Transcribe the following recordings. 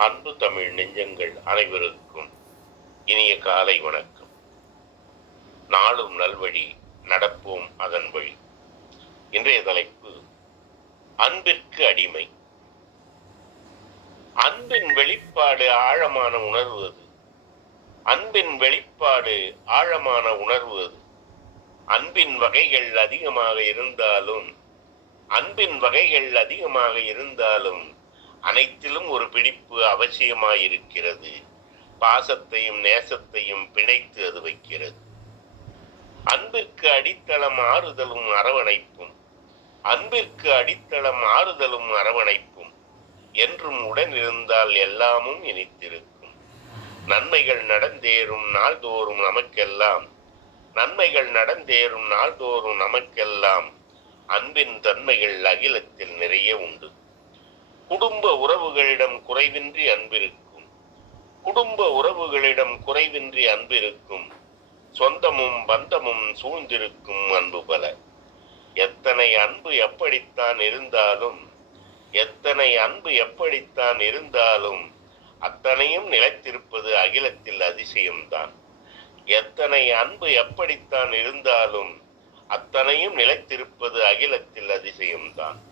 அன்பு தமிழ் நெஞ்சங்கள் அனைவருக்கும் இனிய காலை வணக்கம். நாளும் நல்வழி நடப்போம் அதன் வழி. இன்றைய தலைப்பு அன்பிற்கு அடிமை. அன்பின் வெளிப்பாடு ஆழமான உணர்வு அது. அன்பின் வெளிப்பாடு ஆழமான உணர்வு அது. அன்பின் வகைகள் அதிகமாக இருந்தாலும் அன்பின் வகைகள் அதிகமாக இருந்தாலும் அனைத்திலும் ஒரு பிடிப்பு அவசியமாயிருக்கிறது. பாசத்தையும் நேசத்தையும் பிணைத்து அது வைக்கிறது. அன்பிற்கு அடித்தளம் ஆறுதலும் அரவணைப்பும். அன்பிற்கு அடித்தளம் ஆறுதலும் அரவணைப்பும். என்றும் உடன் இருந்தால் எல்லாமும் இனித்திருக்கும். நன்மைகள் நடந்தேறும் நாள்தோறும் நமக்கெல்லாம். நன்மைகள் நடந்தேறும் நாள்தோறும் நமக்கெல்லாம். அன்பின் தன்மைகள் அகிலத்தில் நிறைய உண்டு. குடும்ப உறவுகளிடம் குறைவின்றி அன்பிருக்கும். குடும்ப உறவுகளிடம் குறைவின்றி அன்பிருக்கும். சொந்தமும் பந்தமும் சூழ்ந்திருக்கும் அன்பு பல. எத்தனை அன்பு எப்படித்தான் இருந்தாலும் எத்தனை அன்பு எப்படித்தான் இருந்தாலும் அத்தனையும் நிலைத்திருப்பது அகிலத்தில் அதிசயம்தான். எத்தனை அன்பு எப்படித்தான் இருந்தாலும் அத்தனையும் நிலைத்திருப்பது அகிலத்தில் அதிசயம்தான்.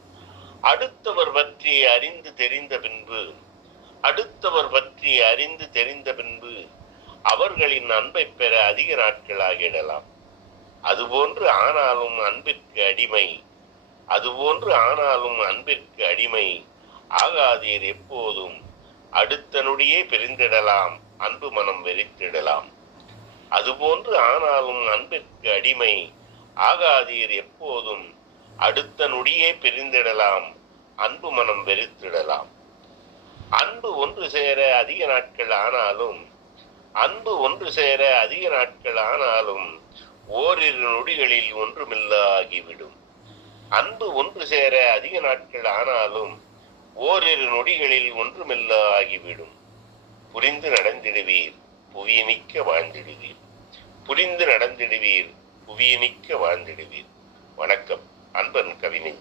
அடுத்தவர் பற்றி அறிந்து தெரிந்த பின்பு அடுத்தவர் பற்றி அறிந்து தெரிந்த பின்பு அவர்களின் அன்பை பெற அதிக நாட்கள் ஆகிடலாம். அதுபோன்று ஆனாலும் அன்பிற்கு அடிமை அதுபோன்று ஆனாலும் அன்பிற்கு அடிமை ஆகாதீர் எப்போதும். அடுத்த நொடியே பிரிந்திடலாம் அன்பு மனம் வெறித்திடலாம். அதுபோன்று ஆனாலும் அன்பிற்கு அடிமை ஆகாதீர் எப்போதும். அடுத்த நொடியே பிரிந்திடலாம். அன்பு மனம் வெறுத்திடலாம். அன்பு ஒன்று சேர அதிக நாட்கள் ஆனாலும் அன்பு ஒன்று சேர அதிக நாட்கள் ஆனாலும் ஓரிரு நொடிகளில் ஒன்றுமில்லாகிவிடும். அன்பு ஒன்று சேர அதிக நாட்கள் ஆனாலும் ஓரிரு நொடிகளில் ஒன்றுமில்லாகிவிடும். புரிந்து நடந்திடுவீர் புவியமிக்க வாழ்ந்திடுவீர். புரிந்து நடந்திடுவீர் புவியமிக்க வாழ்ந்திடுவீர். வணக்கம். அன்பன் கவிஞன்